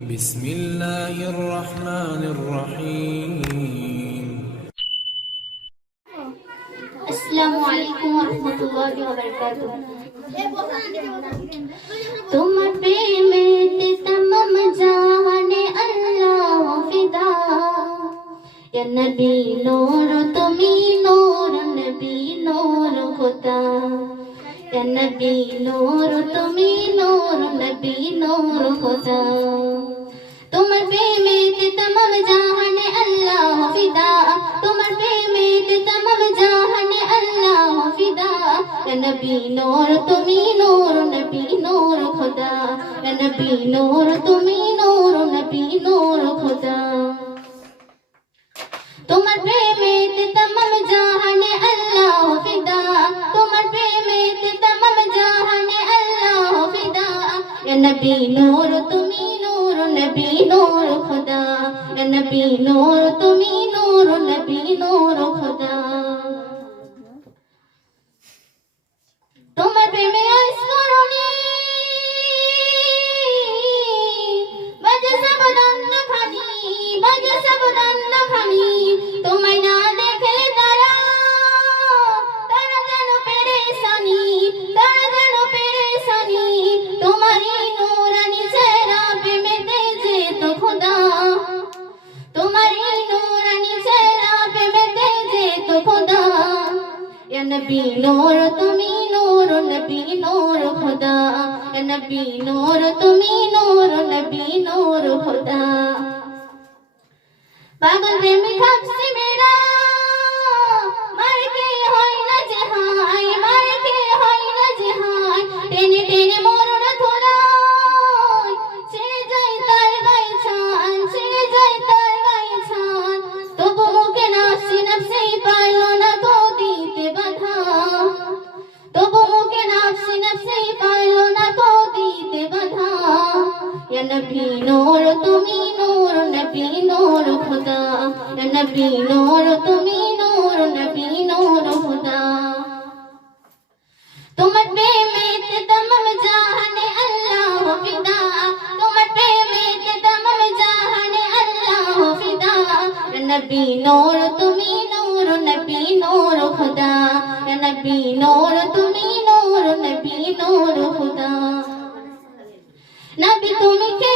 بسم الله الرحمن الرحيم. السلام عليكم ورحمة الله وبركاته. तुम प्रेम तमाम जाने अल्लाह फिदा या नबी नूर तुमी नूर नबी नूर खुदा या नबी তোমার প্রেমেতে তমাম জাহানে আল্লাহ ফিদা তোমার প্রেমেতে তমাম জাহানে আল্লাহ ফিদা নবী নূর তুমি নূর নবী নূর খোদা নবী নূর তুমি নূর নবী নূর খোদা তোমার প্রেমেতে তমাম জাহানে আল্লাহ ফিদা তোমার প্রেমেতে তমাম জাহানে আল্লাহ ফিদা নবী নূর নূর খোদা নবী নূর তুমি নূর নবী নূর খোদা। নবী নূর, তুমি নূর, নবী নূর খোদা। নবী নূর, তুমি নূর, নবী নূর খোদা। পাগল প্রেমী খাপসি তুমি নূর নবী, নূর খুদা। নবী নূর, তুমি নূর নবী, নূর খুদা। তোমার প্রেমে তমাম জাহানে আল্লাহ ফিদা। তোমার প্রেমে তমাম জাহানে আল্লাহ ফিদা। নবী নূর, তুমি নূর নবী, নূর খুদা। নবী নূর, তুমি নূর নবী, নূর খুদা। নবী তুমি কে?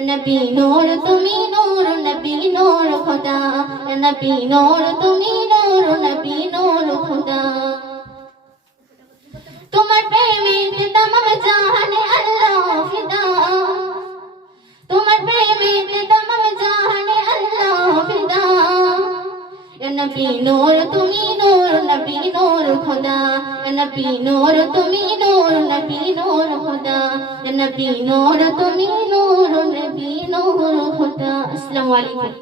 nabi noor tumi noor nabi noor khuda ya nabi noor tumi noor nabi noor khuda নবী নূর, তুমি নূর, নবী নূর খোদা। নবী নূর, তুমি নূর, নবী নূর খোদা। নবী নূর, তুমি নূর, নবী নূর খোদা। আসসালামু আলাইকুম।